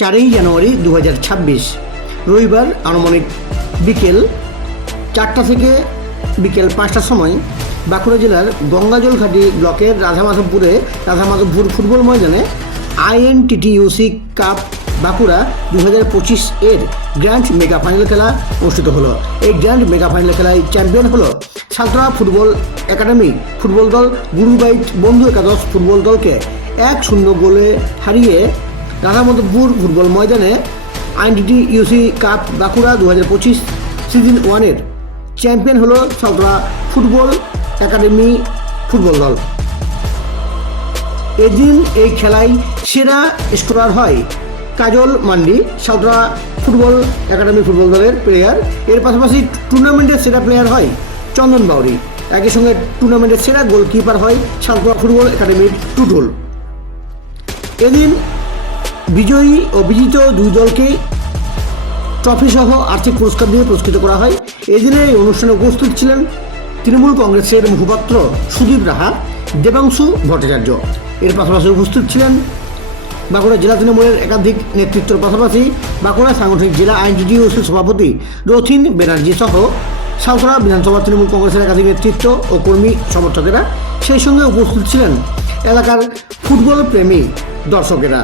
4ই জানুয়ারি 2026 রবিবার আনুমানিক বিকেল 4টা থেকে বিকেল 5টার সময় বাঁকুড়া জেলার গঙ্গাজলঘাটি ব্লকের রাধামাধবপুর ফুটবল ময়দানে INTTUC কাপ বাঁকুড়া 2025 এর গ্র্যান্ড মেগা ফাইনাল খেলা অনুষ্ঠিত হলো। এই গ্র্যান্ড মেগা ফাইনাল খেলায় চ্যাম্পিয়ন হলো সালতরা ফুটবল একাডেমি ফুটবল দল। গুরুবাইট বন্ধু একাদশ ফুটবল দলকে 1-0 গোলে হারিয়ে রাধামাধবপুর ফুটবল ময়দানে INTTUC কাপ বাঁকুড়া 2025 সিজন 1 এর চ্যাম্পিয়ন হলো সালতরা ফুটবল একাডেমি ফুটবল দল। এদিন এই খেলায় সেরা স্কোরার হয় কাজল মান্ডি, সালতরা ফুটবল একাডেমি ফুটবল দলের প্লেয়ার। এর পাশাপাশি টুর্নামেন্টের সেরা প্লেয়ার হয় চন্দন বাউরি। একই সঙ্গে টুর্নামেন্টের সেরা গোলকিপার হয় সালতরা ফুটবল একাডেমির টুটুল। এদিন বিজয়ী ও বিজিত দুই দলকে ট্রফিসহ আর্থিক পুরস্কার দিয়ে পুরস্কৃত করা হয়। এদিনে এই অনুষ্ঠানে উপস্থিত ছিলেন তৃণমূল কংগ্রেসের মুখপাত্র সুদীপ রাহা, দেবাংশু ভট্টাচার্য। এর পাশাপাশি উপস্থিত ছিলেন বাঁকুড়া জেলা তৃণমূলের একাধিক নেতৃত্বের পাশাপাশি বাঁকুড়া সাংগঠনিক জেলা INTTUC সভাপতি রথিন ব্যানার্জি সহ সালতরা বিধানসভা তৃণমূল কংগ্রেসের একাধিক নেতৃত্ব ও কর্মী সমর্থকেরা। সেই সঙ্গে উপস্থিত ছিলেন এলাকার ফুটবল প্রেমী দর্শকেরা।